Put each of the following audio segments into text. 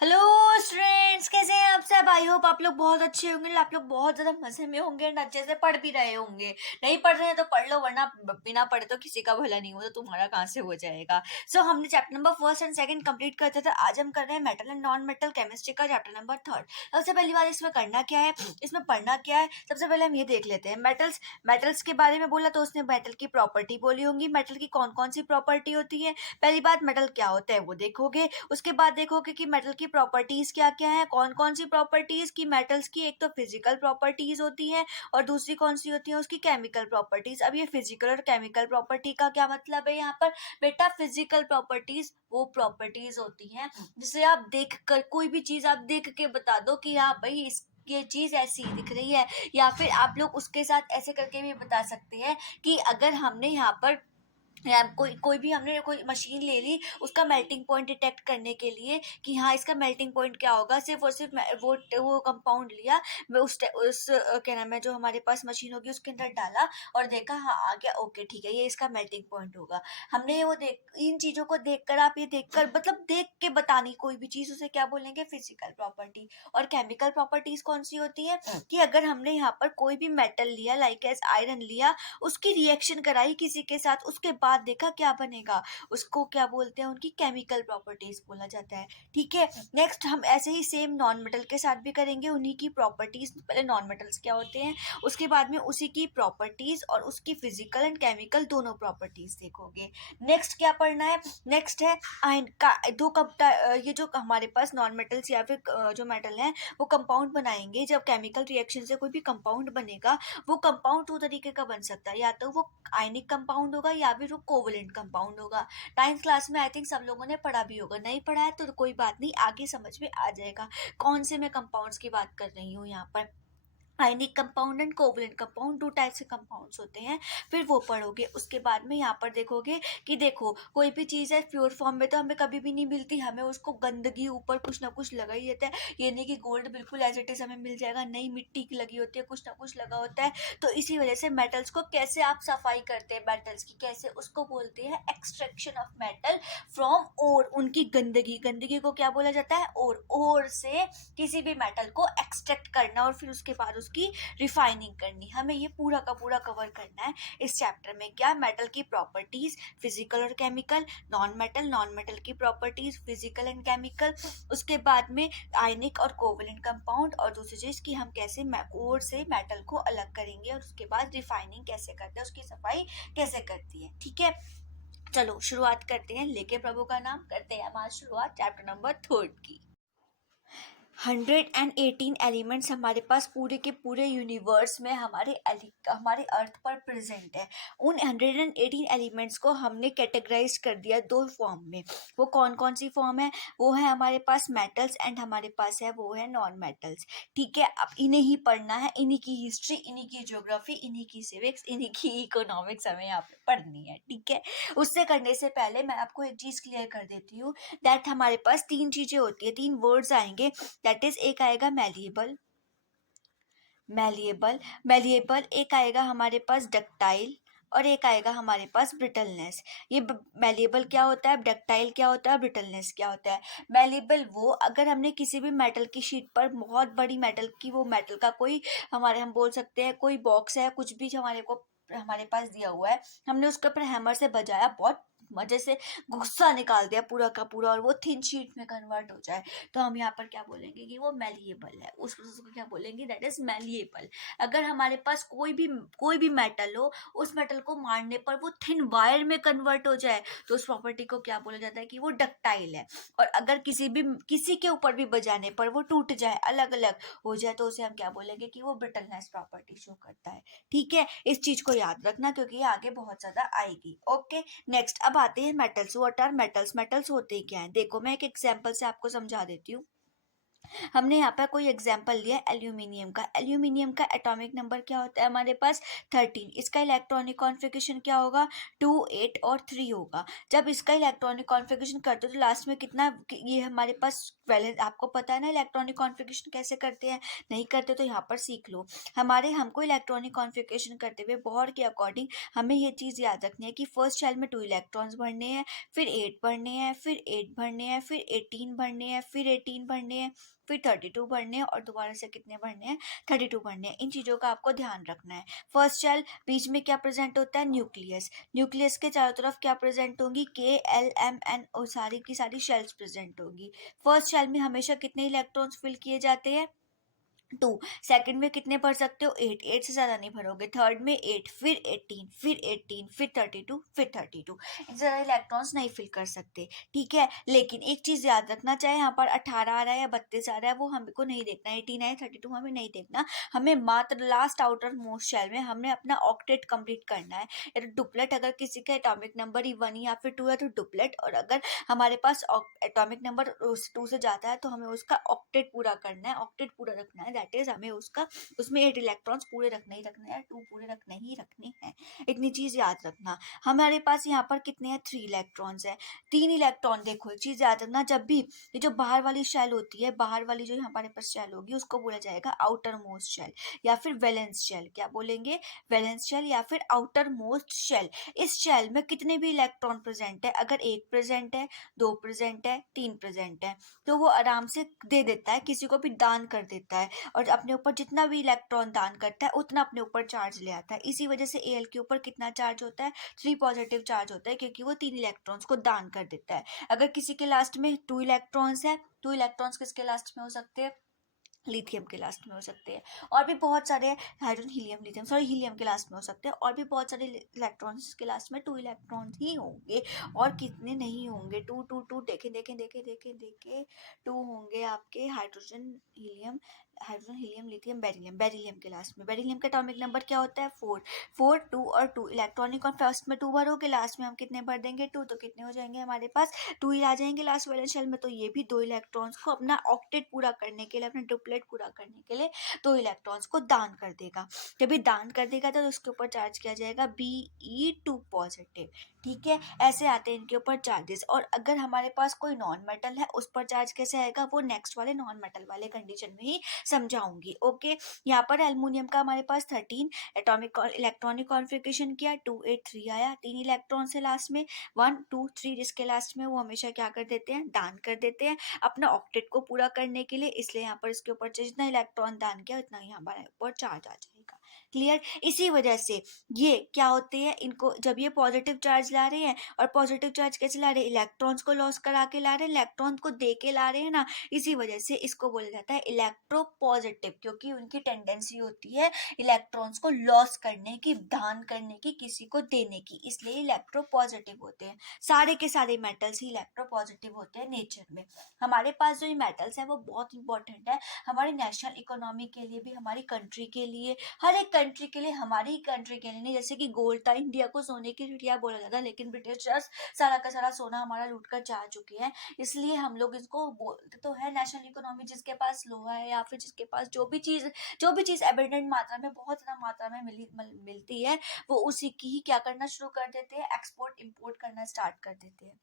Hello students, कैसे हैं आप सब। आई होप आप लोग बहुत अच्छे होंगे, आप लोग बहुत ज्यादा मजे में होंगे और अच्छे से पढ़ भी रहे होंगे। नहीं पढ़ रहे हैं तो पढ़ लो, वरना बिना पढ़े तो किसी का भला नहीं हो, तो तुम्हारा कहाँ से हो जाएगा। हमने chapter number first and second complete करते थे। आज हम कर रहे हैं metal and non metal chemistry का चैप्टर नंबर थर्ड। सबसे पहली बात, इसमें करना क्या है, इसमें पढ़ना क्या है, सबसे पहले हम ये देख लेते हैं। मेटल्स मेटल्स के बारे में बोला तो उसने मेटल की प्रॉपर्टी बोली होंगी। मेटल की कौन कौन सी प्रॉपर्टी होती है, पहली बात मेटल क्या होता है वो देखोगे। उसके बाद देखोगे कि मेटल की प्रॉपर्टीज क्या क्या है, कौन कौन सी प्रॉपर्टीज की मेटल्स की। एक तो फिजिकल प्रॉपर्टीज होती है और दूसरी कौन सी होती है उसकी केमिकल प्रॉपर्टीज। अब ये फिजिकल और केमिकल प्रॉपर्टी का क्या मतलब है यहाँ पर बेटा। फिजिकल प्रॉपर्टीज वो प्रॉपर्टीज होती हैं जिसे आप देख कर, कोई भी चीज आप देख के बता दो कि हाँ भाई इस ये चीज ऐसी दिख रही है। या फिर आप लोग उसके साथ ऐसे करके भी बता सकते हैं कि अगर हमने यहाँ पर या कोई कोई भी हमने कोई मशीन ले ली उसका मेल्टिंग पॉइंट डिटेक्ट करने के लिए कि हाँ इसका मेल्टिंग पॉइंट क्या होगा, सिर्फ और सिर्फ वो कंपाउंड लिया, मैं क्या नाम है जो हमारे पास मशीन होगी उसके अंदर डाला और देखा हाँ आ गया, ओके ठीक है ये इसका मेल्टिंग पॉइंट होगा। हमने वो देख इन चीजों को देखकर, आप ये देखकर मतलब देख के बतानी कोई भी चीज, उसे क्या बोलेंगे फिजिकल प्रॉपर्टी। और केमिकल प्रॉपर्टीज कौन सी होती है कि अगर हमने यहाँ पर कोई भी मेटल लिया, लाइक एज आयरन लिया, उसकी रिएक्शन कराई किसी के साथ, उसके बाद देखा क्या बनेगा, उसको क्या बोलते हैं, उनकी केमिकल प्रॉपर्टीज बोला जाता है। ठीक है, नेक्स्ट हम ऐसे ही सेम नॉन मेटल के साथ भी करेंगे, उन्हीं की प्रॉपर्टीज। पहले नॉन मेटल्स क्या होते हैं, उसके बाद में उसी की प्रॉपर्टीज और उसकी फिजिकल एंड केमिकल दोनों प्रॉपर्टीज देखोगे। नेक्स्ट क्या पढ़ना है, नेक्स्ट है आयन का दो कब ये जो हमारे पास नॉन मेटल्स या फिर जो मेटल है वो कंपाउंड बनाएंगे। जब केमिकल रिएक्शन से कोई भी कंपाउंड बनेगा वो कंपाउंड दो तरीके का बन सकता है, या तो वो आयनिक कंपाउंड होगा या फिर वो कोवलेंट कंपाउंड होगा। 9th क्लास में आई थिंक सब लोगों ने पढ़ा भी होगा, नहीं पढ़ा है तो कोई बात नहीं, आगे समझ में आ जाएगा कौन से मैं कंपाउंड्स की बात कर रही हूँ यहाँ पर। Ionic compound and covalent compound दो टाइप से कंपाउंड्स होते हैं, फिर वो पढ़ोगे। उसके बाद में यहाँ पर देखोगे कि देखो कोई भी चीज़ है प्योर फॉर्म में तो हमें कभी भी नहीं मिलती, हमें उसको गंदगी ऊपर कुछ ना कुछ लगा ही रहता है। ये नहीं कि गोल्ड बिल्कुल एज इट इज हमें मिल जाएगा, नई मिट्टी की लगी होती है, कुछ ना कुछ लगा होता है। तो इसी वजह से मेटल्स को कैसे आप सफाई करते हैं मेटल्स की, कैसे, उसको बोलते हैं एक्सट्रैक्शन ऑफ मेटल फ्रॉम ओर। उनकी गंदगी, गंदगी को क्या बोला जाता है, ओर से किसी भी मेटल को एक्सट्रैक्ट करना और फिर उसके बाद उसकी रिफाइनिंग करनी। हमें ये पूरा का पूरा कवर करना है इस चैप्टर में। क्या, मेटल की प्रॉपर्टीज फिजिकल और केमिकल, नॉन मेटल की प्रॉपर्टीज फिजिकल एंड केमिकल, उसके बाद में आयनिक और कोवलेंट कंपाउंड, और दूसरी चीज कि हम कैसे ओर से मेटल को अलग करेंगे और उसके बाद रिफाइनिंग कैसे करते हैं, उसकी सफाई कैसे करती है। ठीक है, चलो शुरुआत करते हैं, लेके प्रभु का नाम करते हैं हम आज शुरुआत चैप्टर नंबर थर्ड की। 118 एलिमेंट्स हमारे पास पूरे के पूरे यूनिवर्स में हमारे अर्थ पर प्रेजेंट है। उन 118 एलिमेंट्स को हमने कैटेगराइज कर दिया दो फॉर्म में। वो कौन कौन सी फॉर्म है, वो है हमारे पास मेटल्स एंड हमारे पास है वो है नॉन मेटल्स। ठीक है, अब इन्हें ही पढ़ना है, इन्हीं की हिस्ट्री, इन्हीं की ज्योग्राफी, इन्हीं की सिविक्स, इन्हीं की इकोनॉमिक्स हमें यहाँ पे पढ़नी है। ठीक है, उससे करने से पहले मैं आपको एक चीज क्लियर कर देती हूँ, दैट हमारे पास तीन चीजें होती है, तीन वर्ड्स आएंगे। दैट इज, एक आएगा मैलिएबल, मैलिएबल मैलिएबल, एक आएगा हमारे पास डक्टाइल, और एक आएगा हमारे पास ब्रिटलनेस। ये मैलिएबल क्या होता है, डक्टाइल क्या होता है, ब्रिटलनेस क्या होता है। मैलिएबल वो, अगर हमने किसी भी मेटल की शीट पर, बहुत बड़ी मेटल की, वो मेटल का कोई हमारे, हम बोल सकते हैं कोई बॉक्स है, कुछ भी हमारे पास दिया हुआ है, हमने उसके ऊपर हैमर से बजाया, बहुत मजे से गुस्सा निकाल दिया पूरा का पूरा, और वो थिन शीट में कन्वर्ट हो जाए, तो हम यहाँ पर क्या बोलेंगे कि वो मैलिएबल है। उस प्रोसेस को क्या बोलेंगे, दैट इज मैलिएबल। अगर हमारे पास कोई भी मेटल हो, उस मेटल को मारने पर वो थिन वायर में कन्वर्ट हो जाए, तो उस प्रॉपर्टी को क्या बोला जाता है कि वो डक्टाइल है। और अगर किसी के ऊपर भी बजाने पर वो टूट जाए, अलग अलग हो जाए, तो उसे हम क्या बोलेंगे कि वो ब्रिटलनेस प्रॉपर्टी शो करता है। ठीक है, इस चीज को याद रखना क्योंकि ये आगे बहुत ज्यादा आएगी। ओके, नेक्स्ट अब आते हैं metals. What are metals, metals होते क्या हैं, देखो मैं एक एग्जांपल से आपको समझा देती हूँ। हमने यहाँ पर कोई एग्जांपल लिया एल्यूमिनियम का। एल्यूमिनियम का एटॉमिक नंबर क्या होता है हमारे पास 13। इसका इलेक्ट्रॉनिक कॉन्फ़िगरेशन क्या होगा 2 8 और 3 होगा। जब इसका इलेक्ट्रॉनिक कॉन्फ़िगरेशन करते हो तो लास्ट में कितना ये हमारे पास वैलेंस, आपको पता है ना इलेक्ट्रॉनिक कॉन्फ़िगरेशन कैसे करते हैं, नहीं करते तो यहाँ पर सीख लो। हमको इलेक्ट्रॉनिक कॉन्फ़िगरेशन करते हुए बोहर के अकॉर्डिंग हमें ये चीज़ याद रखनी है कि फर्स्ट शेल में 2 इलेक्ट्रॉन्स भरने हैं, फिर 8 भरने हैं, फिर 8 भरने हैं, फिर 18 भरने हैं, फिर 18 भरने हैं, फिर 32 भरने हैं और दोबारा से कितने भरने हैं 32 भरने हैं। इन चीज़ों का आपको ध्यान रखना है। फर्स्ट शेल बीच में क्या प्रेजेंट होता है न्यूक्लियस। न्यूक्लियस के चारों तरफ क्या प्रेजेंट होंगी K L M N और सारी की सारी शेल्स प्रेजेंट होगी। फर्स्ट शेल में हमेशा कितने इलेक्ट्रॉन्स फिल किए जाते हैं 2। सेकंड में कितने भर सकते हो 8, 8 से ज़्यादा नहीं भरोगे। थर्ड में 8, फिर 18, फिर 18, फिर 32, फिर 32। इनसे ज़्यादा इलेक्ट्रॉन्स नहीं फिल कर सकते, ठीक है। लेकिन एक चीज़ याद रखना, चाहे यहाँ पर 18 आ रहा है या 32 आ रहा है वो हमको नहीं देखना, 18 है 32 हमें नहीं देखना। हमें मात्र लास्ट आउटर मोस्ट शेल में हमने अपना ऑक्टेट कंप्लीट करना है। या तो डुप्लेट, अगर किसी का एटॉमिक नंबर ही 1 या फिर 2 है तो डुप्लेट, और अगर हमारे पास एटॉमिक नंबर 2 से जाता है तो हमें उसका ऑक्टेट पूरा करना है, ऑक्टेट पूरा रखना है। दैट इज हमें उसका उसमें 8 इलेक्ट्रॉन्स पूरे रखने ही रखने हैं, 2 पूरे रखने ही रखने हैं। इतनी चीज याद रखना। हमारे पास यहाँ पर कितने हैं 3 इलेक्ट्रॉन्स है। 3 इलेक्ट्रॉन, देखो एक चीज याद रखना, जब भी ये जो बाहर वाली शेल होती है, बाहर वाली जो हमारे पास शेल होगी उसको बोला जाएगा आउटर मोस्ट शेल या फिर वैलेंस शेल। क्या बोलेंगे, वैलेंस शेल या फिर आउटर मोस्ट शेल। इस शेल में कितने भी इलेक्ट्रॉन प्रेजेंट है, अगर 1 प्रेजेंट है, 2 प्रेजेंट है, 3 प्रेजेंट है, तो वो आराम से दे देता है, किसी को भी दान कर देता है, और अपने ऊपर जितना भी इलेक्ट्रॉन दान करता है उतना अपने ऊपर चार्ज ले आता है। इसी वजह से Al के ऊपर कितना चार्ज होता है 3 पॉजिटिव चार्ज होता है, क्योंकि वो 3 इलेक्ट्रॉन्स को दान कर देता है। अगर किसी के लास्ट में 2 इलेक्ट्रॉन्स है, 2 इलेक्ट्रॉन्स किसके लास्ट में हो सकते हैं, लिथियम के लास्ट में हो सकते हैं। और भी बहुत सारे hydrogen helium lithium sorry helium के लास्ट में हो सकते हैं। और भी बहुत सारे इलेक्ट्रॉन्स के लास्ट में 2 इलेक्ट्रॉन्स ही होंगे, और कितने नहीं होंगे, 2 2 2 देखे देखे देखे देखे देखे 2 होंगे आपके hydrogen helium lithium beryllium. Beryllium के लास्ट में, बेरिलियम का एटॉमिक नंबर क्या होता है 4 4 2 और 2 इलेक्ट्रॉनिक, और फर्स्ट में 2 भरोगे, लास्ट में हम कितने भर देंगे 2, तो कितने हो जाएंगे हमारे पास 2 ही आ जाएंगे लास्ट वैलेंस शेल में। तो ये भी 2 इलेक्ट्रॉन्स को अपना ऑक्टेट पूरा करने के लिए, अपना डुप्लेट पूरा करने के लिए 2 इलेक्ट्रॉन्स को दान कर देगा। जब ये दान कर देगा तो उसके ऊपर चार्ज किया जाएगा Be2 पॉजिटिव, ठीक है। ऐसे आते हैं इनके ऊपर चार्जेस। और अगर हमारे पास कोई नॉन मेटल है उस पर चार्ज कैसे आएगा, वो नेक्स्ट वाले नॉन मेटल वाले कंडीशन में ही समझाऊंगी, ओके। यहाँ पर एल्युमिनियम का हमारे पास 13 एटॉमिक इलेक्ट्रॉनिक कॉन्फ़िगरेशन किया, 2 8 3 आया, 3 इलेक्ट्रॉन से लास्ट में 1 2 3 जिसके लास्ट में, वो हमेशा क्या कर देते हैं दान कर देते हैं अपना ऑक्टेट को पूरा करने के लिए। इसलिए यहाँ पर इसके ऊपर जितना इलेक्ट्रॉन दान किया उतना ही हमारे ऊपर चार्ज आ जाएगा, क्लियर। इसी वजह से ये क्या होते हैं, इनको जब ये पॉजिटिव चार्ज ला रहे हैं, और पॉजिटिव चार्ज कैसे ला रहे हैं, इलेक्ट्रॉन्स को लॉस करा के ला रहे हैं, इलेक्ट्रॉन को दे के ला रहे हैं ना, इसी वजह से इसको बोला जाता है इलेक्ट्रो पॉजिटिव, क्योंकि उनकी टेंडेंसी होती है इलेक्ट्रॉन्स को लॉस करने की, दान करने की, किसी को देने की, इसलिए इलेक्ट्रो पॉजिटिव होते हैं। सारे के सारे मेटल्स ही इलेक्ट्रो पॉजिटिव होते हैं नेचर में। हमारे पास जो ये मेटल्स है वो बहुत इंपॉर्टेंट है हमारी नेशनल इकोनॉमी के लिए भी, हमारी कंट्री के लिए, हर एक कंट्री के लिए, हमारी कंट्री के लिए नहीं। जैसे कि गोल्ड था, इंडिया को सोने की चिड़िया बोला जाता है, लेकिन ब्रिटिशर्स सारा का सारा सोना हमारा लूट कर जा चुके हैं। इसलिए हम लोग इसको बोलते तो है नेशनल इकोनॉमी। जिसके पास लोहा है या फिर जिसके पास जो भी चीज़ एबंडेंट मात्रा में, बहुत ज़्यादा मात्रा में मिलती है, वो उसी की ही क्या करना शुरू कर देते हैं, एक्सपोर्ट इम्पोर्ट करना स्टार्ट कर देते हैं,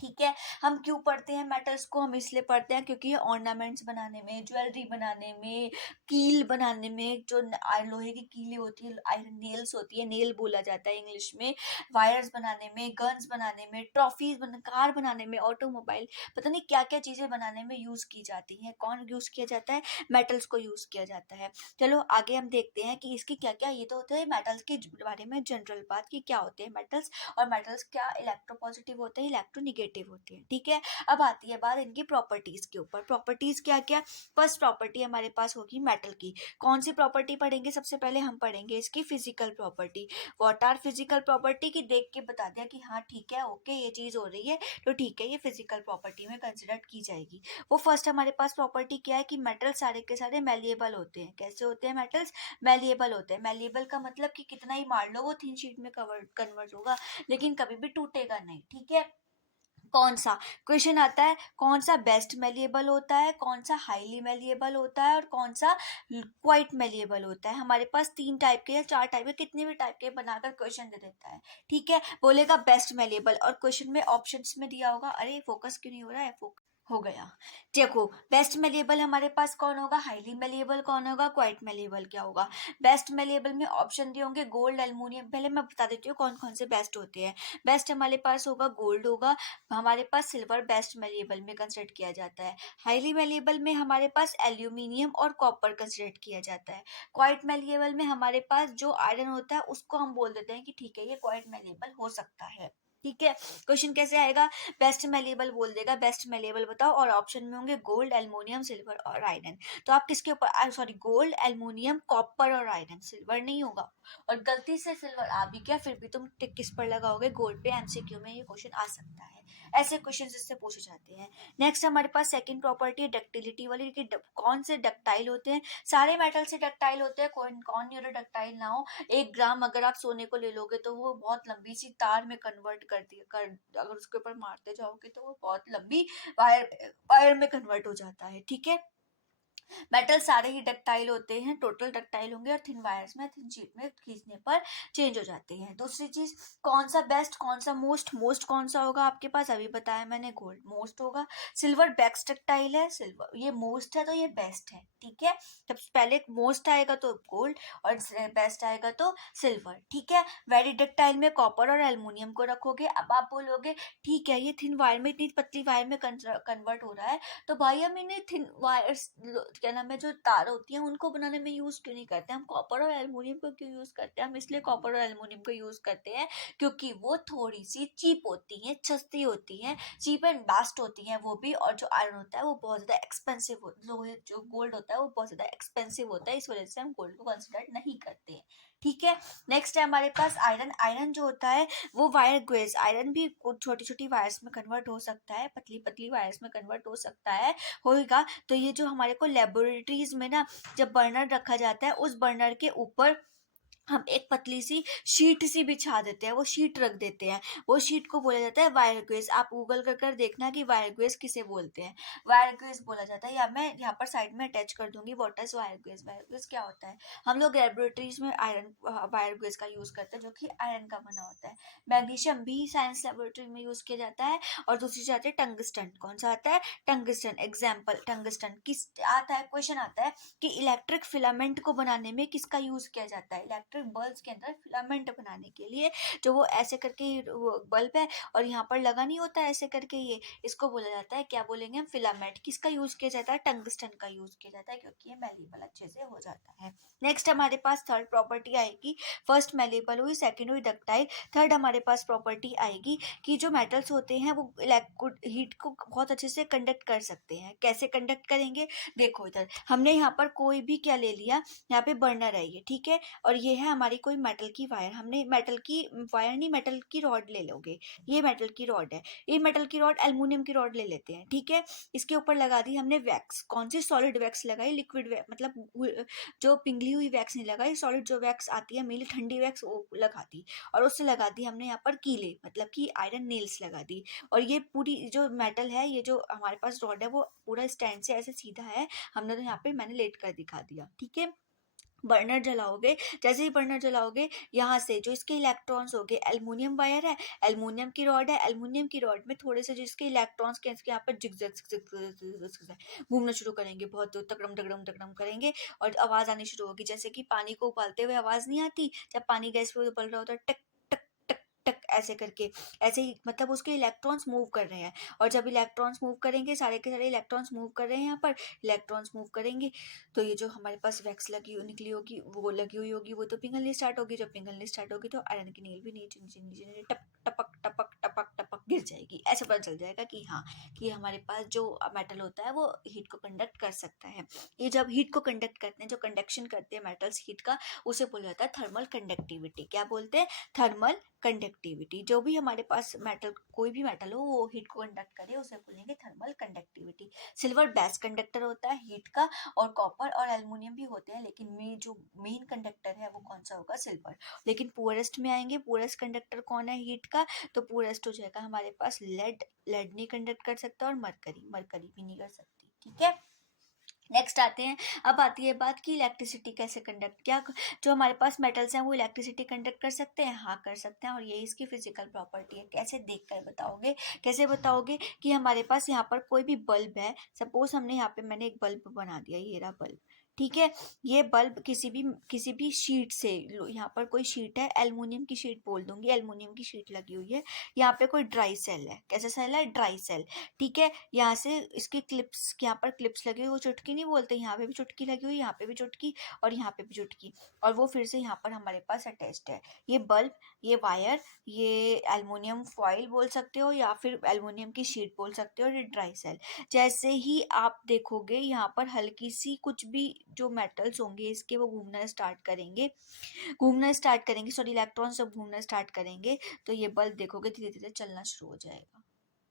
ठीक है। हम क्यों पढ़ते हैं मेटल्स को, हम इसलिए पढ़ते हैं क्योंकि ये ऑर्नामेंट्स बनाने में, ज्वेलरी बनाने में, कील बनाने में, जो लोहे की कीलें होती है, आयरन नेल्स होती है, नेल बोला जाता है इंग्लिश में, वायर्स बनाने में, गन्स बनाने में, ट्रॉफीज कार बनाने में, ऑटोमोबाइल, पता नहीं क्या क्या चीज़ें बनाने में यूज़ की जाती हैं। कौन यूज़ किया जाता है, मेटल्स को यूज़ किया जाता है। चलो आगे हम देखते हैं कि इसकी क्या क्या, ये तो होते हैं मेटल्स के बारे में जनरल बात कि क्या होते हैं मेटल्स, और मेटल्स क्या इलेक्ट्रोपॉजिटिव होते हैं, इलेक्ट्रोनिगेटिव होते हैं, ठीक है। अब आती है बात इनकी प्रॉपर्टीज के ऊपर। प्रॉपर्टीज क्या क्या, फर्स्ट प्रॉपर्टी हमारे पास होगी मेटल की। कौन सी प्रॉपर्टी पढ़ेंगे, सबसे पहले हम पढ़ेंगे इसकी physical property. What are physical property, की देख के बता दिया कि हाँ ठीक है, ओके ये चीज हो रही है तो ठीक है, ये फिजिकल प्रॉपर्टी में कंसिडर की जाएगी। वो फर्स्ट हमारे पास प्रॉपर्टी क्या है कि मेटल सारे के सारे मेलिएबल होते हैं। कैसे होते हैं मेटल्स, मेलिएबल होते हैं। मेलिएबल का मतलब कि कितना ही मार लो वो थिन शीट में कन्वर्ट होगा, लेकिन कभी भी टूटेगा नहीं, ठीक है। कौन सा क्वेश्चन आता है, कौन सा बेस्ट मेलिएबल होता है, कौन सा हाईली मेलिएबल होता है और कौन सा क्वाइट मेलिएबल होता है। हमारे पास 3 टाइप के या 4 टाइप के, कितने भी टाइप के बनाकर क्वेश्चन दे देता है। ठीक है, बोलेगा बेस्ट मेलिएबल और क्वेश्चन में ऑप्शंस में दिया होगा, अरे फोकस क्यों नहीं हो रहा है, हो गया। देखो बेस्ट मेलिएबल हमारे पास कौन होगा, हाईली मेलिएबल कौन होगा, क्वाइट मेलिएबल क्या होगा। बेस्ट मेलिएबल में ऑप्शन दिए होंगे गोल्ड, एल्युमिनियम। पहले मैं बता देती हूँ कौन कौन से बेस्ट होते हैं। बेस्ट हमारे पास होगा गोल्ड होगा, हमारे पास सिल्वर बेस्ट मेलिएबल में कंसिडर किया जाता है। हाईली मेलिएबल में हमारे पास एल्यूमिनियम और कॉपर कंसिडर किया जाता है। क्वाइट मेलिएबल में हमारे पास जो आयरन होता है उसको हम बोल देते हैं कि ठीक है ये क्वाइट मेलिएबल हो सकता है। ठीक है, क्वेश्चन कैसे आएगा, बेस्ट मेलिएबल बोल देगा, बेस्ट मेलिएबल बताओ, और ऑप्शन में होंगे गोल्ड, एल्युमिनियम, सिल्वर और आयरन। तो आप किसके ऊपर, सॉरी, गोल्ड, एल्युमिनियम, कॉपर और आयरन, सिल्वर नहीं होगा। और गलती से सिल्वर आ भी गया फिर भी तुम टिक किस पर लगाओगे, गोल्ड पे। एमसीक्यू में ये क्वेश्चन आ सकता है, ऐसे क्वेश्चन इससे पूछे जाते हैं। नेक्स्ट हमारे पास सेकंड प्रॉपर्टी है डक्टिलिटी वाली, कि कौन से डक्टाइल होते हैं। सारे मेटल से डक्टाइल होते हैं, कौन कौन नहीं होता डक्टाइल ना हो। 1 ग्राम अगर आप सोने को ले लोगे तो वो बहुत लंबी सी तार में कन्वर्ट कर दिया कर, अगर उसके ऊपर मारते जाओगे तो वो बहुत लंबी वायर वायर में कन्वर्ट हो जाता है। ठीक है, मेटल सारे ही डक्टाइल होते हैं, टोटल डक्टाइल होंगे और थिन वायर्स में, थिन शीट में खींचने पर चेंज हो जाते हैं। दूसरी चीज, कौन सा बेस्ट, कौन सा मोस्ट, मोस्ट कौन सा होगा आपके पास, अभी बताया मैंने, गोल्ड मोस्ट होगा। सिल्वर बेस्ट डक्टाइल है, सिल्वर ये मोस्ट है तो ये बेस्ट है। ठीक है, जब पहले मोस्ट आएगा तो गोल्ड और बेस्ट आएगा तो सिल्वर। ठीक है, वेरी डक्टाइल में कॉपर और एल्युमिनियम को रखोगे। अब आप बोलोगे ठीक है ये थिन वायर में, इतनी पतली वायर में कन्वर्ट हो रहा है, तो भाई हम इन्हें थिन वायर्स क्या नाम है जो तार होती है उनको बनाने में यूज क्यों नहीं करते, हम कॉपर और एल्युमिनियम को क्यों यूज करते हैं। हम इसलिए कॉपर और एल्युमिनियम को यूज करते हैं क्योंकि वो थोड़ी सी चीप होती हैं, सस्ती होती हैं, चीप एंड बेस्ट होती हैं वो भी। और जो आयरन होता है वो बहुत ज्यादा एक्सपेंसिव, लोहे जो गोल्ड होता है वो बहुत ज्यादा एक्सपेंसिव होता है, इस वजह से हम गोल्ड को कंसिडर नहीं करते हैं। ठीक है, नेक्स्ट है हमारे पास आयरन। आयरन जो होता है वो वायर ग्वेज, आयरन भी छोटी छोटी वायर्स में कन्वर्ट हो सकता है, पतली पतली वायर्स में कन्वर्ट हो सकता है, होगा। तो ये जो हमारे को लेबोरेटरीज में ना जब बर्नर रखा जाता है, उस बर्नर के ऊपर हम एक पतली सी शीट सी बिछा देते हैं, वो शीट रख देते हैं, वो शीट को बोला जाता है वायर ग्वेज। आप गूगल कर देखना कि वायर ग्वेज किसे बोलते हैं, वायर ग्वेज बोला जाता है। या मैं यहाँ पर साइड में अटैच कर दूंगी व्हाट इज वायर ग्वेज। वायर ग्वेज क्या होता है, हम लोग लेबोरेटरीज में आयरन वायर ग्वेज का यूज करते हैं जो कि आयरन का बना होता है। मैग्नीशियम भी साइंस लेबोरेटरी में यूज किया जाता है। और दूसरी चीज आती है टंगस्टन। कौन सा आता है, टंगस्टन। एग्जाम्पल, टंगस्टन किस आता है, क्वेश्चन आता है कि इलेक्ट्रिक फिलामेंट को बनाने में किसका यूज किया जाता है। इलेक्ट्रिक बल्ब के अंदर फिलामेंट बनाने के लिए जो वो ऐसे करके बल्ब है और यहाँ पर लगा नहीं होता ऐसे करके, ये इसको बोला जाता है, क्या बोलेंगे हम, फिलामेंट। किसका यूज किया जाता है, टंगस्टन का यूज किया जाता है क्योंकि ये मेलेबल अच्छे से हो जाता है। नेक्स्ट हमारे पास थर्ड प्रॉपर्टी आएगी, फर्स्ट मेलेबल हुई, सेकेंड हुई डक्टाइल, थर्ड हमारे पास प्रॉपर्टी आएगी कि जो मेटल्स होते हैं वो हीट को बहुत अच्छे से कंडक्ट कर सकते हैं। कैसे कंडक्ट करेंगे, देखो इधर हमने यहाँ पर कोई भी क्या ले लिया, यहाँ पे बर्नर है ये, ठीक है, और ये है हमारी कोई मेटल की वायर। हमने मेटल की वायर नहीं, मेटल की रॉड ले लोगे, ये मेटल की रॉड है, ये मेटल की रॉड, एल्युमिनियम की रॉड ले लेते हैं। ठीक है, इसके ऊपर लगा दी हमने वैक्स, कौन सी, सॉलिड वैक्स लगाई, लिक्विड वैक्स मतलब जो पिघली हुई वैक्स नहीं लगाई, सॉलिड जो वैक्स आती है मेनली ठंडी वैक्स वो लगा दी। और उससे लगा दी हमने यहाँ पर कीले, मतलब कि आयरन नेल्स लगा दी। और ये पूरी जो मेटल है, ये जो हमारे पास रॉड है वो पूरा स्टैंड से ऐसे सीधा है, हमने तो यहाँ पे मैंने लेट कर दिखा दिया। ठीक है, बर्नर जलाओगे, जैसे ही बर्नर जलाओगे यहाँ से जो इसके इलेक्ट्रॉन्स हो गए, एल्युमिनियम वायर है, एल्युमिनियम की रॉड है, एल्युमिनियम की रॉड में थोड़े से जो इसके इलेक्ट्रॉन्स के इसके यहाँ पर घूमना शुरू करेंगे, बहुत तकड़म तकड़म तकड़म करेंगे और आवाज आनी शुरू होगी, जैसे कि पानी को उबालते हुए आवाज नहीं आती जब पानी गैस पे उबल रहा होता है, टक टक टक टक ऐसे करके, ऐसे ही मतलब उसके इलेक्ट्रॉन्स मूव कर रहे हैं। और जब इलेक्ट्रॉन्स मूव करेंगे, सारे के सारे इलेक्ट्रॉन्स मूव कर रहे हैं, यहाँ पर इलेक्ट्रॉन्स मूव करेंगे तो ये जो हमारे पास वैक्स लगी निकली होगी, वो लगी हुई होगी, वो तो पिघलनी स्टार्ट होगी, जब पिघलनी स्टार्ट होगी तो आयरन की नील भी नीचे नीचे नीचे नीचे टपक टपक टपक टपक गिर जाएगी। ऐसे पता चल जाएगा कि हाँ, कि हमारे पास जो मेटल होता है वो हीट को कंडक्ट कर सकता है। ये जब हीट को कंडक्ट करते हैं, जो कंडक्शन करते हैं मेटल्स हीट का, उसे बोला जाता है थर्मल कंडक्टिविटी। क्या बोलते हैं, थर्मल कंडक्टिविटी। जो भी हमारे पास मेटल, कोई भी मेटल हो वो हीट को कंडक्ट करे उसे बोलेंगे thermal conductivity. Silver best conductor होता है हीट का, और कॉपर और एल्युमिनियम भी होते हैं, लेकिन जो मेन कंडक्टर है वो कौन सा होगा, सिल्वर। लेकिन पुअरेस्ट में आएंगे, पुअरेस्ट कंडक्टर कौन है हीट का, तो पुअरेस्ट हो जाएगा हमारे हमारे पास लेड नहीं कंडक्ट कर सकता, और मरकरी भी नहीं कर सकती, ठीक है। नेक्स्ट आते हैं, अब आती है बात कि इलेक्ट्रिसिटी कैसे कंडक्ट, क्या जो हमारे पास मेटल्स हैं वो इलेक्ट्रिसिटी कंडक्ट कर सकते हैं? हाँ कर सकते हैं, और ये इसकी फिजिकल प्रॉपर्टी है। कैसे देखकर बताओगे? कैसे बताओगे कि हमारे पास यहाँ पर कोई भी बल्ब है, सपोज हमने यहाँ पे मैंने एक बल्ब बना दिया, ये रहा बल्ब, ठीक है। ये बल्ब किसी भी शीट से, यहाँ पर कोई शीट है, एल्युमिनियम की शीट बोल दूंगी, एल्युमिनियम की शीट लगी हुई है, यहाँ पे कोई ड्राई सेल है, कैसा सेल है? ड्राई सेल, ठीक है। यहाँ से इसकी क्लिप्स, यहाँ पर क्लिप्स लगी हुई, वो चुटकी नहीं बोलते, यहाँ पे भी चुटकी लगी हुई, यहाँ पे भी चुटकी, और यहाँ पे भी चुटकी, और वो फिर से यहाँ पर हमारे पास अटैच्ड है। ये बल्ब, ये वायर, ये एल्युमिनियम फॉइल बोल सकते हो, या फिर एल्युमिनियम की शीट बोल सकते हो, और ये ड्राई सेल। जैसे ही आप देखोगे यहाँ पर हल्की सी कुछ भी जो मेटल्स होंगे इसके, वो घूमना स्टार्ट करेंगे, सॉरी इलेक्ट्रॉन्स जब घूमना स्टार्ट करेंगे, तो ये बल्ब देखोगे धीरे धीरे चलना शुरू हो जाएगा।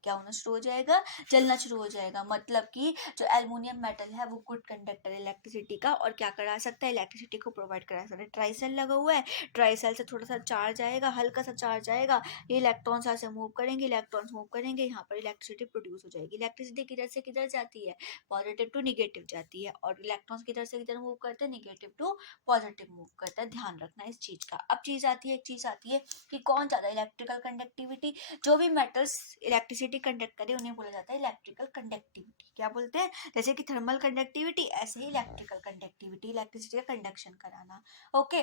क्या होना शुरू हो जाएगा? जलना शुरू हो जाएगा। मतलब कि जो एल्युमिनियम मेटल है वो गुड कंडक्टर है इलेक्ट्रिसिटी का, और क्या करा सकता है? इलेक्ट्रिसिटी को प्रोवाइड करा सकता है। ट्राइसेल लगा हुआ है, ट्राइसेल से थोड़ा सा चार्ज आएगा, हल्का सा चार्ज आएगा, ये इलेक्ट्रॉन्स यहाँ से मूव करेंगे, इलेक्ट्रॉन्स मूव करेंगे, यहाँ पर इलेक्ट्रिसिटी प्रोड्यूस हो जाएगी। इलेक्ट्रिसिटी किधर से किधर जाती है? पॉजिटिव टू निगेटिव जाती है, और इलेक्ट्रॉन्स किधर से किधर मूव करते हैं? निगेटिव टू पॉजिटिव मूव करता है। ध्यान रखना इस चीज का। अब एक चीज आती है कि कौन ज्यादा इलेक्ट्रिकल कंडक्टिविटी, जो भी मेटल्स इलेक्ट्रिसिटी कंडक्ट करे उन्हें बोला जाता है इलेक्ट्रिकल कंडक्टिविटी। क्या बोलते हैं? जैसे कि थर्मल कंडक्टिविटी, ऐसे ही इलेक्ट्रिकल कंडक्टिविटी, इलेक्ट्रिसिटी का कंडक्शन कराना। ओके,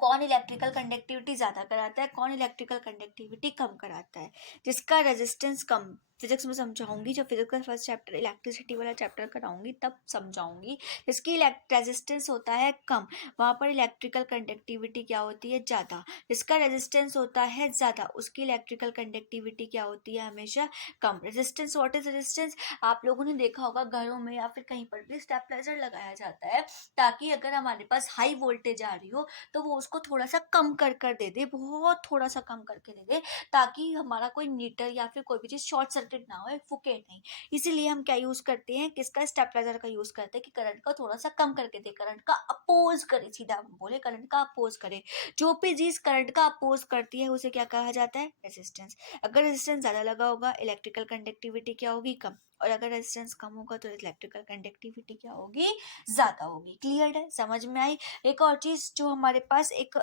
कौन इलेक्ट्रिकल कंडक्टिविटी ज्यादा कराता है, कौन इलेक्ट्रिकल कंडक्टिविटी कम कराता है? जिसका रेजिस्टेंस कम, फिजिक्स में समझाऊंगी, जब फिजिक्स का फर्स्ट चैप्टर इलेक्ट्रिसिटी वाला चैप्टर कराऊंगी तब समझाऊंगी। जिसकी रेजिस्टेंस होता है कम, वहाँ पर इलेक्ट्रिकल कंडक्टिविटी क्या होती है? ज़्यादा। जिसका रेजिस्टेंस होता है ज़्यादा, उसकी इलेक्ट्रिकल कंडक्टिविटी क्या होती है? हमेशा कम। Resistance, what is resistance? आप लोगों ने देखा होगा घरों में या फिर कहीं पर भी स्टेबलाइजर लगाया जाता है, ताकि अगर हमारे पास हाई वोल्टेज आ रही हो तो वो उसको थोड़ा सा कम कर दे दे, बहुत थोड़ा सा कम करके दे दे, ताकि हमारा कोई मीटर या फिर कोई भी चीज़ शॉर्ट सर्किट ना हो, फुके नहीं। इसीलिए हम क्या यूज़ करते हैं? किसका? स्टेबलाइजर का यूज़ करते हैं, कि करंट को थोड़ा सा कम करके दे, करंट का अपोज करे, सीधा हम बोले करंट का अपोज करे। जो भी चीज़ करंट का अपोज करती है उसे क्या कहा जाता है? रेजिस्टेंस। अगर रेजिस्टेंस ज़्यादा लगा होगा, इलेक्ट्रिकल कंडक्टिविटी क्या होगी? कम। और अगर रेजिस्टेंस कम होगा तो इलेक्ट्रिकल कंडक्टिविटी क्या होगी? ज़्यादा होगी। क्लियर है? समझ में आई? एक और चीज़, जो हमारे पास एक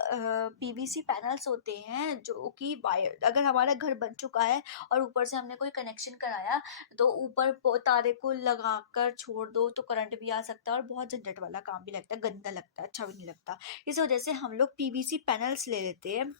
पीवीसी पैनल्स होते हैं, जो कि वायर, अगर हमारा घर बन चुका है और ऊपर से हमने कोई कनेक्शन कराया, तो ऊपर तारे को लगाकर छोड़ दो तो करंट भी आ सकता है, और बहुत झंझट वाला काम भी लगता है, गंदा लगता है, अच्छा भी नहीं लगता। इस वजह से हम लोग पीवीसी पैनल्स ले लेते हैं।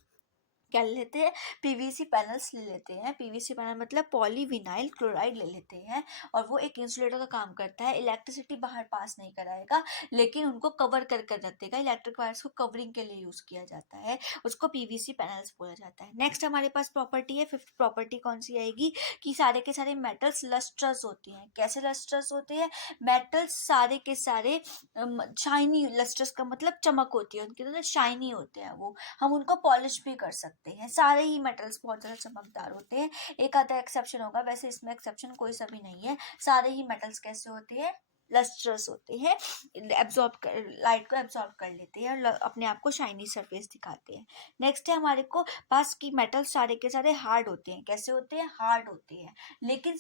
क्या ले लेते हैं? पीवीसी पैनल्स ले लेते हैं। पीवीसी पैनल मतलब पॉलीविनाइल क्लोराइड ले लेते हैं, और वो एक इंसुलेटर का काम करता है। इलेक्ट्रिसिटी बाहर पास नहीं कराएगा, लेकिन उनको कवर कर कर रख देगा। इलेक्ट्रिक वायर्स को कवरिंग के लिए यूज किया जाता है, उसको पीवीसी पैनल्स बोला जाता है। नेक्स्ट हमारे पास प्रॉपर्टी है, फिफ्थ प्रॉपर्टी कौन सी आएगी? कि सारे के सारे मेटल्स लस्ट्रस होते हैं। कैसे लस्ट्रस होते हैं? मेटल्स सारे के सारे शाइनी, लस्ट्रस का मतलब चमक होती है उनकी, तो शाइनी होते हैं वो, हम उनको पॉलिश भी कर सकते हैं। सारे ही मेटल्स बहुत ज़्यादा चमकदार होते हैं। एक आधा एक्सेप्शन होगा, वैसे इसमें एक्सेप्शन कोई सा भी नहीं है। सारे ही मेटल्स कैसे होते हैं? लस्ट्रस होते हैं, लाइट को एब्जॉर्ब कर लेते हैं और अपने आप को शाइनी सरफेस दिखाते हैं। नेक्स्ट है हमारे को पास की मेटल्स सारे के सारे हार्ड होते हैं। कैसे होते हैं? हार्ड होते हैं, लेकिन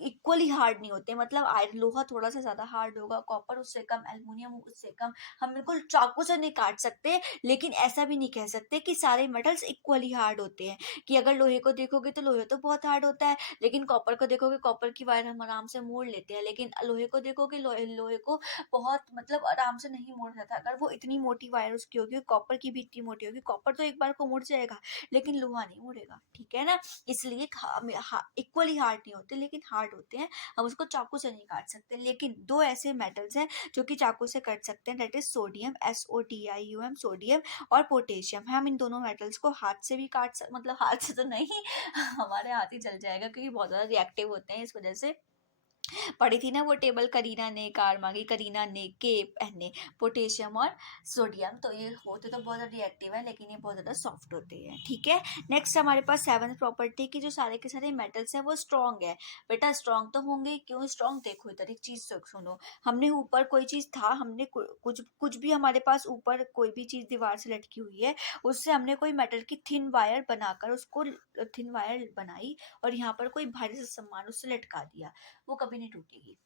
इक्वली हार्ड नहीं होते। मतलब आयरन, लोहा थोड़ा सा ज्यादा हार्ड होगा, कॉपर उससे कम, एल्युमिनियम उससे कम। हम बिल्कुल चाकू से नहीं काट सकते, लेकिन ऐसा भी नहीं कह सकते कि सारे मेटल्स इक्वली हार्ड होते हैं। कि अगर लोहे को देखोगे तो लोहे तो बहुत हार्ड होता है, लेकिन कॉपर को देखोगे, कॉपर की वायर हम आराम से मोड़ लेते हैं, लेकिन लोहे को देखोगे, लोहे को बहुत मतलब आराम से नहीं मोड़ सकता। अगर वो इतनी मोटी वायर उसकी होगी, कॉपर की भी इतनी मोटी होगी, कॉपर तो एक बार को मुड़ जाएगा, लेकिन लोहा नहीं मुड़ेगा। ठीक है ना? इसलिए इक्वली हार्ड नहीं होते, लेकिन हार्ड होते हैं। हम उसको चाकू से नहीं काट सकते। लेकिन दो ऐसे मेटल्स हैं जो कि चाकू से कट सकते हैं, that is sodium, SODIUM, sodium, और पोटेशियम। हम इन दोनों मेटल्स को हाथ से भी मतलब हाथ से तो नहीं हमारे हाथ ही जल जाएगा, क्योंकि बहुत ज़्यादा रिएक्टिव होते हैं, इस वजह से पढ़ी थी ना वो टेबल, करीना ने कार मांगी, करीना ने के पहने पोटेशियम और सोडियम। तो ये होते तो बहुत ज़्यादा रिएक्टिव है, लेकिन ये बहुत ज़्यादा सॉफ्ट होते हैं, ठीक है। नेक्स्ट हमारे पास सेवंथ प्रॉपर्टी की जो सारे के सारे मेटल्स हैं वो स्ट्रॉन्ग है। बेटा स्ट्रॉन्ग तो होंगे, क्यों स्ट्रॉन्ग, देखो इधर एक चीज़ सुनो। हमने ऊपर कोई चीज़ था, हमने कुछ भी हमारे पास ऊपर कोई भी चीज़ दीवार से लटकी हुई है, उससे हमने कोई मेटल की थिन वायर बनाकर उसको थिन वायर बनाई और यहाँ पर कोई भारी सा सामान उससे लटका दिया, वो कभी नहीं टूटेगी।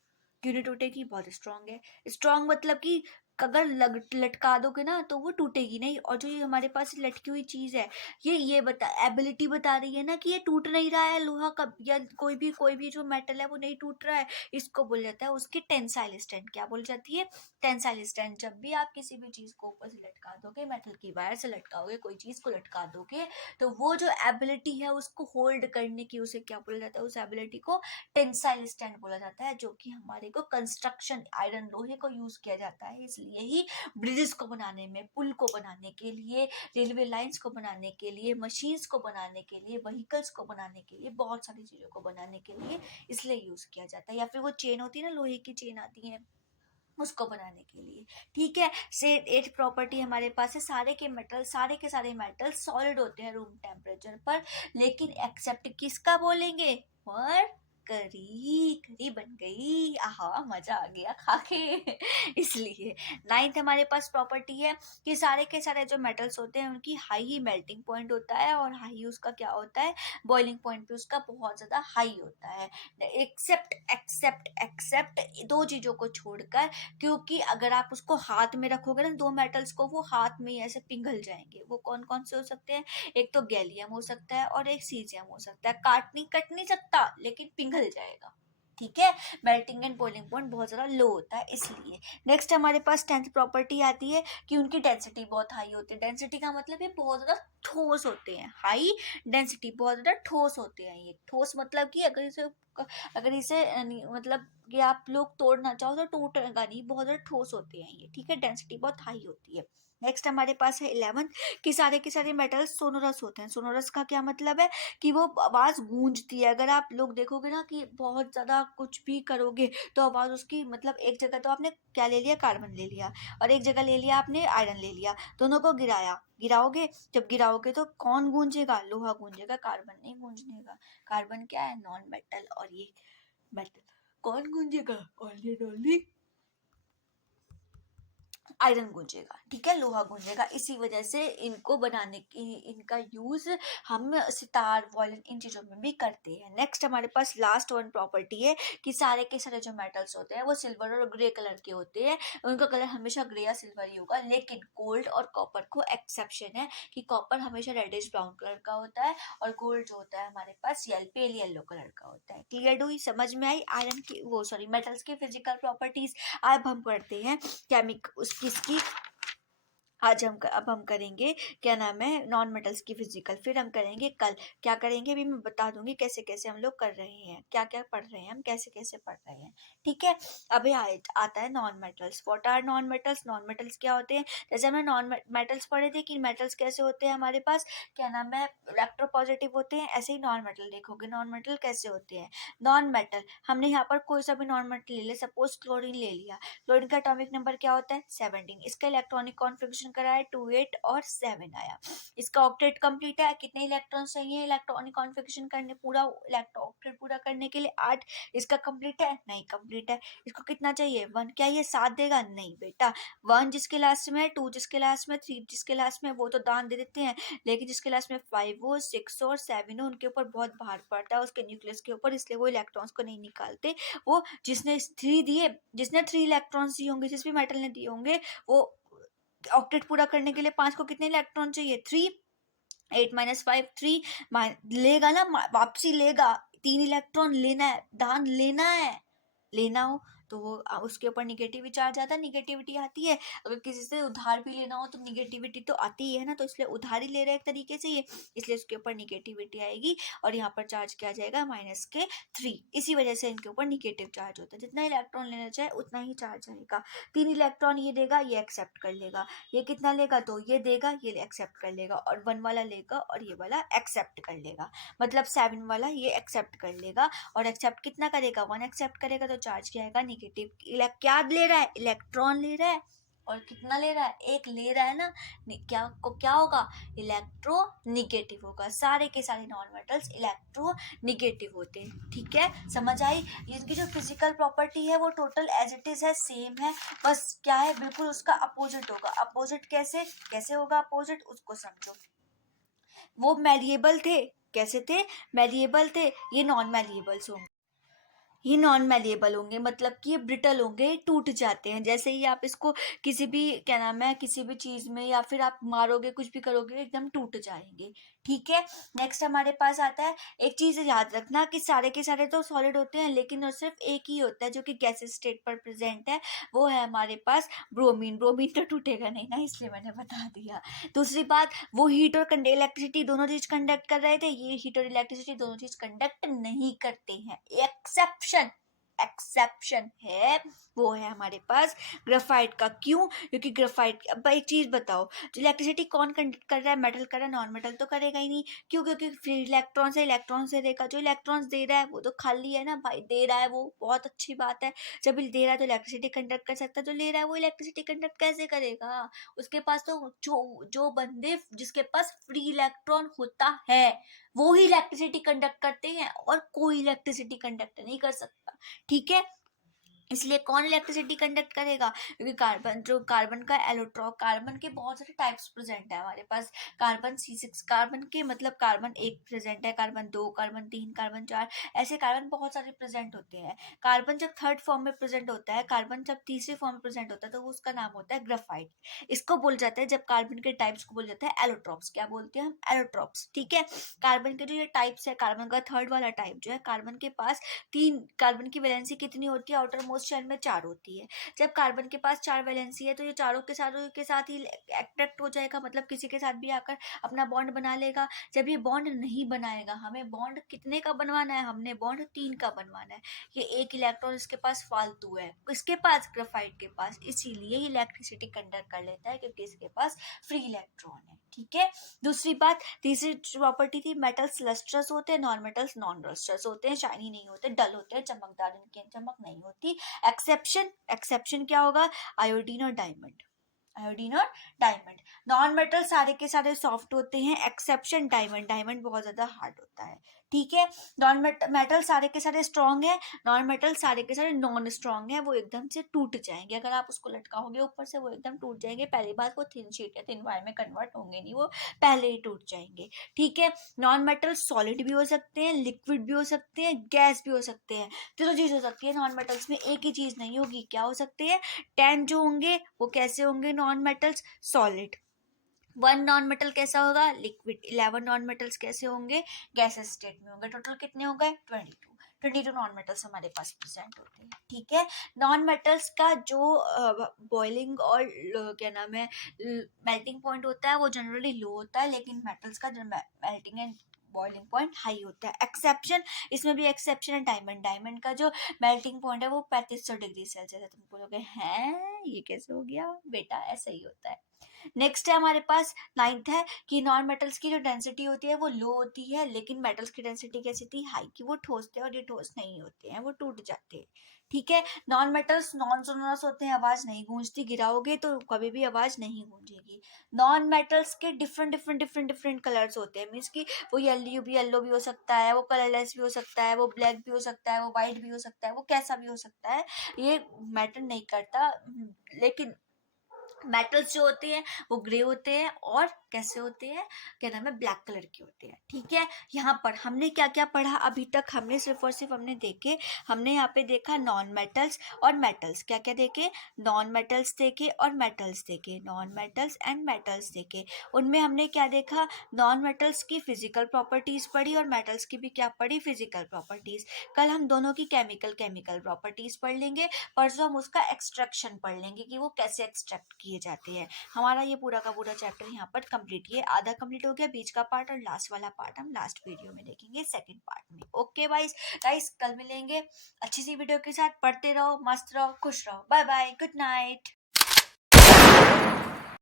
क्यों नहीं टूटेगी, बहुत स्ट्रांग है। स्ट्रांग मतलब कि अगर लटका दोगे ना तो वो टूटेगी नहीं। और जो ये हमारे पास लटकी हुई चीज है, ये बता एबिलिटी बता रही है ना कि ये टूट नहीं रहा है, लोहा का या कोई भी जो मेटल है वो नहीं टूट रहा है, इसको बोल जाता है उसकी टेंसाइल स्ट्रेंथ। क्या बोल जाती है, टेंसाइल स्ट्रेंथ। जब भी आप किसी भी चीज को ऊपर से लटका दोगे, मेटल की वायर से लटकाओगे, कोई चीज को लटका दोगे, तो वो जो एबिलिटी है उसको होल्ड करने की, उसे क्या बोला जाता है, उस एबिलिटी को टेंसाइल स्ट्रेंथ बोला जाता है, जो कि हमारे को कंस्ट्रक्शन आयरन लोहे को यूज किया जाता है। इसलिए ही ब्रिजेस को बनाने में, पुल को बनाने के लिए, रेलवे लाइंस को बनाने के लिए, मशीन्स को बनाने के लिए, व्हीकल्स को बनाने के लिए, बहुत सारी चीजों को बनाने के लिए इसलिए यूज किया जाता है। या फिर वो चेन होती है ना, लोहे की चेन आती है, उसको बनाने के लिए, ठीक है। से एट प्रॉपर्टी हमारे पास है, सारे के सारे मेटल सॉलिड होते हैं रूम टेम्परेचर पर, लेकिन एक्सेप्ट किसका बोलेंगे, करी बन गई, आहा मजा आ गया खा के इसलिए नाइन्थ हमारे पास प्रॉपर्टी है कि सारे के सारे जो मेटल्स होते हैं उनकी हाई ही मेल्टिंग पॉइंट होता है, और हाई उसका क्या होता है, बॉइलिंग पॉइंट भी उसका बहुत ज्यादा हाई होता है, एक्सेप्ट एक्सेप्ट एक्सेप्ट दो चीजों को छोड़कर। क्योंकि अगर आप उसको हाथ में रखोगे ना, दो मेटल्स को, वो हाथ में ही ऐसे पिघल जाएंगे। वो कौन कौन से हो सकते हैं, एक तो गैलियम हो सकता है और एक सीजियम हो सकता है। कट नहीं सकता, लेकिन पिघल जाएगा, ठीक है। मेल्टिंग एंड बॉइलिंग पॉइंट बहुत ज्यादा लो होता है इसलिए। नेक्स्ट हमारे पास 10th प्रॉपर्टी आती है कि उनकी डेंसिटी बहुत हाई होती है। डेंसिटी का मतलब ये बहुत ज्यादा ठोस होते हैं, हाई डेंसिटी, बहुत ज्यादा ठोस होते हैं। ये ठोस मतलब कि अगर इसे मतलब कि आप लोग तोड़ना चाहो तो टूटेगा नहीं, बहुत ज्यादा ठोस होते हैं ये, ठीक है। डेंसिटी बहुत हाई होती है। नेक्स्ट हमारे पास है 11th कि सारे के सारे मेटल्स सोनोरस होते हैं। सोनोरस का क्या मतलब है कि वो आवाज गूंजती है। अगर आप लोग देखोगे ना कि बहुत ज्यादा कुछ भी करोगे तो आवाज उसकी, मतलब एक जगह तो आपने क्या ले लिया, कार्बन ले लिया, और एक जगह ले लिया आपने आयरन ले लिया, दोनों को गिराओगे, जब गिराओगे तो कौन गूंजेगा, लोहा गूंजेगा, कार्बन नहीं गूंजेगा। कार्बन क्या है, नॉन मेटल, और ये मेटल, कौन गूंजेगा, ओनली आयरन गूंजेगा, ठीक है, लोहा गूंजेगा। इसी वजह से इनको बनाने की, इनका यूज हम सितार, वॉयलिन, इन चीजों में भी करते हैं। नेक्स्ट हमारे पास लास्ट वन प्रॉपर्टी है कि सारे के सारे जो मेटल्स होते हैं वो सिल्वर और ग्रे कलर के होते हैं। उनका कलर हमेशा ग्रे या सिल्वर ही होगा, लेकिन गोल्ड और कॉपर को एक्सेप्शन है कि कॉपर हमेशा रेडिश ब्राउन कलर का होता है, और गोल्ड जो होता है हमारे पास पेल येलो कलर का होता है। क्लियर हुई, समझ में आई आयरन की, वो सॉरी मेटल्स की फिजिकल प्रॉपर्टीज। अब हम पढ़ते हैं किसकी, अब हम करेंगे क्या नाम है, नॉन मेटल्स की फिजिकल। फिर हम करेंगे कल, क्या करेंगे अभी मैं बता दूंगी कैसे कैसे हम लोग कर रहे हैं, क्या क्या पढ़ रहे हैं हम, कैसे कैसे पढ़ रहे हैं, ठीक है। अभी आता है non metals. What are non metals, non metals क्या होते हैं। जैसे हमने नॉन मेटल्स पढ़े थे कि मेटल्स कैसे होते हैं हमारे पास, क्या नाम है, इलेक्ट्रोपॉजिटिव होते हैं, ऐसे ही नॉन मेटल देखोगे नॉन मेटल कैसे होते हैं। नॉन मेटल, हमने यहाँ पर कोई सा भी नॉन मेटल ले लिया, सपोज क्लोरीन ले लिया, क्लोरीन का एटॉमिक नंबर क्या होता है, 17। इसका इलेक्ट्रॉनिक कॉन्फ़िगरेशन करा है 2 8 और 7 आया। इसका ऑक्टेट कंप्लीट है, कितने इलेक्ट्रॉन चाहिए इलेक्ट्रॉनिक कॉन्फ़िगरेशन करने, पूरा ऑक्टेट पूरा करने के लिए 8। इसका कंप्लीट है, नहीं कंप्लीट है। इसको कितना चाहिए 1, क्या ये 7 देगा, नहीं बेटा। 1 जिसके लास्ट में है, 2 जिसके लास्ट में, 3 जिसके लास्ट में, वो तो दान दे देते हैं, लेकिन जिसके लास्ट में 5 हो, 6 और 7 हो, उनके ऊपर बहुत भार पड़ता है उसके न्यूक्लियस के ऊपर, इसलिए वो इलेक्ट्रॉन्स को नहीं निकालते। वो जिसने 3 दिए, जिसने 3 इलेक्ट्रॉन्स दिए होंगे, जिस भी मेटल ने दिए होंगे, वो ऑक्टेट पूरा करने के लिए 5 को कितने इलेक्ट्रॉन चाहिए, 3। 8 - 5 3 लेगा ना, वापसी लेगा, 3 इलेक्ट्रॉन लेना है, दान लेना है, लेना हो तो वो उसके ऊपर निगेटिव चार्ज आता है, निगेटिविटी आती है। अगर किसी से उधार भी लेना हो तो निगेटिविटी तो आती ही है ना, तो इसलिए उधार ही ले रहे हैं एक तरीके से ये, इसलिए उसके ऊपर निगेटिविटी आएगी और यहाँ पर चार्ज क्या जाएगा -3। इसी वजह से इनके ऊपर निगेटिव चार्ज होता है। जितना इलेक्ट्रॉन लेना चाहे उतना ही चार्ज आएगा। 3 इलेक्ट्रॉन ये देगा, ये एक्सेप्ट कर लेगा। ये कितना लेगा, 2 ये देगा, ये एक्सेप्ट कर लेगा, और 1 वाला लेगा और ये वाला एक्सेप्ट कर लेगा। मतलब 7 वाला ये एक्सेप्ट कर लेगा, और एक्सेप्ट कितना करेगा, 1 एक्सेप्ट करेगा, तो चार्ज क्या आएगा नेगेटिव। क्या ले रहा है, इलेक्ट्रॉन ले रहा है, और कितना ले रहा है, 1 ले रहा है ना। क्या होगा, इलेक्ट्रो निगेटिव होगा। सारे के सारे नॉन मेटल्स इलेक्ट्रो निगेटिव होते हैं। ठीक है, समझ आई। इसकी जो फिजिकल प्रॉपर्टी है वो टोटल एज इट इज है, सेम है, बस क्या है, बिल्कुल उसका अपोजिट होगा। अपोजिट कैसे होगा, अपोजिट उसको समझो। वो मैलिएबल थे, कैसे थे, मैलिएबल थे, ये नॉन मैलिएबल्स होंगे। ये नॉन मैलिएबल होंगे, मतलब कि ये ब्रिटल होंगे, टूट जाते हैं। जैसे ही आप इसको किसी भी क्या नाम है, किसी भी चीज में या फिर आप मारोगे, कुछ भी करोगे, एकदम टूट जाएंगे। ठीक है, नेक्स्ट हमारे पास आता है, एक चीज याद रखना कि सारे के सारे तो सॉलिड होते हैं, लेकिन वो सिर्फ एक ही होता है जो कि गैसेस स्टेट पर प्रेजेंट है, वो है हमारे पास ब्रोमीन। ब्रोमीन तो टूटेगा नहीं ना, इसलिए मैंने बता दिया। दूसरी बात, वो हीट और इलेक्ट्रिसिटी दोनों चीज कंडक्ट कर रहे थे, ये हीट और इलेक्ट्रिसिटी दोनों चीज कंडक्ट नहीं करते हैं। एक्सेप्शन है, वो है हमारे पास ग्रेफाइट का। क्यों, क्योंकि ग्रेफाइट, अब एक चीज बताओ, जो इलेक्ट्रिसिटी कौन कंडक्ट कर रहा है, मेटल कर रहा है, नॉन मेटल तो करेगा ही नहीं। क्यों, क्योंकि फ्री इलेक्ट्रॉन से देगा। जो इलेक्ट्रॉन्स दे रहा है वो तो खाली है ना भाई, दे रहा है वो, बहुत अच्छी बात है। जब दे रहा है तो इलेक्ट्रिसिटी कंडक्ट कर सकता है, जो ले रहा है वो इलेक्ट्रिसिटी कंडक्ट कैसे करेगा, उसके पास तो जो बंदे जिसके पास फ्री इलेक्ट्रॉन होता है वो ही इलेक्ट्रिसिटी कंडक्ट करते हैं, और कोई इलेक्ट्रिसिटी कंडक्ट नहीं कर सकता। ठीक है, इसलिए कौन इलेक्ट्रिसिटी कंडक्ट करेगा, क्योंकि कार्बन का एलोट्रॉप, कार्बन के बहुत सारे टाइप्स प्रेजेंट है हमारे पास। कार्बन C6, कार्बन के मतलब कार्बन 1 प्रेजेंट है, कार्बन 2, कार्बन 3, कार्बन 4, ऐसे कार्बन बहुत सारे प्रेजेंट होते हैं। कार्बन जब थर्ड फॉर्म में प्रेजेंट होता है, कार्बन जब तीसरे फॉर्म में प्रेजेंट होता है, तो उसका नाम होता है ग्राफाइट। इसको बोल जाते हैं, जब कार्बन के टाइप्स को बोल जाता है एलोट्रॉप्स। क्या बोलते हैं हम, एलोट्रॉप्स। ठीक है, कार्बन के जो ये टाइप्स है, कार्बन का थर्ड वाला टाइप जो है, कार्बन के पास 3, कार्बन की वैलेंसी कितनी होती है, आउटर मोस्ट शेल में 4 होती है। जब कार्बन के पास 4 वैलेंसी है, तो ये चारों के साथ ही अट्रैक्ट हो जाएगा, मतलब किसी के साथ भी आकर अपना बॉन्ड बना लेगा। जब ये बॉन्ड नहीं बनाएगा, हमें बॉन्ड कितने का बनवाना है, हमने बॉन्ड 3 का बनवाना है, ये 1 इलेक्ट्रॉन इसके पास फालतू है, किसके पास, ग्रेफाइट के पास, इसीलिए ये इलेक्ट्रिसिटी कंडक्ट कर लेता है, क्योंकि इसके पास फ्री इलेक्ट्रॉन है। ठीक है, दूसरी बात, तीसरी प्रॉपर्टी थी, मेटल्स लस्ट्रस होते हैं, नॉन मेटल्स नॉन लस्ट्रस होते हैं, शाइनी नहीं होते, डल होते हैं, चमकदार, इनकी चमक नहीं होती। एक्सेप्शन क्या होगा, आयोडीन और डायमंड। आयोडीन और डायमंड, नॉन मेटल सारे के सारे सॉफ्ट होते हैं, एक्सेप्शन डायमंड, डायमंड बहुत ज्यादा हार्ड होता है। ठीक है, नॉन मेटल सारे के सारे स्ट्रॉन्ग है, नॉन मेटल सारे के सारे नॉन स्ट्रॉन्ग है, वो एकदम से टूट जाएंगे, अगर आप उसको लटकाओगे ऊपर से वो एकदम टूट जाएंगे। पहली बात, वो थिन शीट है, थिन वायर में कन्वर्ट होंगे नहीं, वो पहले ही टूट जाएंगे। ठीक है, नॉन मेटल सॉलिड भी हो सकते हैं, लिक्विड भी हो सकते हैं, गैस भी हो सकते हैं, तीनों चीज हो सकती है। नॉन मेटल्स में एक ही चीज नहीं होगी, क्या हो सकते हैं, 10 जो होंगे वो कैसे होंगे, non metals solid. 1 non metal कैसा होगा, लिक्विड। 11 नॉन मेटल्स कैसे होंगे, गैसेस स्टेट में होंगे। टोटल कितने हो गए, 22 नॉन मेटल्स हमारे पास प्रेजेंट होते हैं। ठीक है, नॉन मेटल्स का जो बॉइलिंग और क्या नाम है, मेल्टिंग पॉइंट होता है, वो जनरली लो होता है, लेकिन मेटल्स का melting and boiling point high होता है। एक्सेप्शन, इसमें भी एक्सेप्शन है, डायमंड। डायमंड का जो मेल्टिंग पॉइंट है वो 3500 डिग्री सेल्सियस है। तुम बोलोगे हैं ये कैसे हो गया बेटा, ऐसा ही होता है। नेक्स्ट है हमारे पास 9th है कि नॉन मेटल्स की जो डेंसिटी होती है वो लो होती है, लेकिन मेटल्स की डेंसिटी कैसी थी, हाई, की वो ठोस थे, और ये ठोस नहीं होते हैं, वो टूट जाते हैं। ठीक है, नॉन मेटल्स नॉन सोनोरस होते हैं, आवाज नहीं गूंजती, गिराओगे तो कभी भी आवाज नहीं गूंजेगी। नॉन मेटल्स के डिफरेंट कलर्स होते हैं, मीन्स कि वो येलो भी हो सकता है, वो कलरलेस भी हो सकता है, वो ब्लैक भी हो सकता है, वो व्हाइट भी हो सकता है, वो कैसा भी हो सकता है, ये मैटर नहीं करता। लेकिन मेटल्स जो होते हैं वो ग्रे होते हैं और कैसे होते हैं, क्या नाम है, ब्लैक कलर के होते हैं। ठीक है, यहाँ पर हमने क्या क्या पढ़ा अभी तक, हमने सिर्फ और सिर्फ हमने यहाँ पे देखा नॉन मेटल्स और मेटल्स। क्या क्या देखे, नॉन मेटल्स देखे और मेटल्स देखे, नॉन मेटल्स एंड मेटल्स देखे। उनमें हमने क्या देखा, नॉन मेटल्स की फिजिकल प्रॉपर्टीज पढ़ी और मेटल्स की भी क्या पढ़ी, फिजिकल प्रॉपर्टीज। कल हम दोनों की केमिकल प्रॉपर्टीज पढ़ लेंगे। परसों हम उसका एक्सट्रैक्शन पढ़ लेंगे कि वो कैसे एक्सट्रैक्ट किए जाते हैं। हमारा ये पूरा का पूरा चैप्टर यहाँ पर कंप्लीट, ये आधा कंप्लीट हो गया, बीच का पार्ट और लास्ट वाला पार्ट हम लास्ट वीडियो में देखेंगे, सेकंड पार्ट में। ओके गाइस, कल मिलेंगे अच्छी सी वीडियो के साथ। पढ़ते रहो, मस्त रहो, खुश रहो। Bye bye, good night.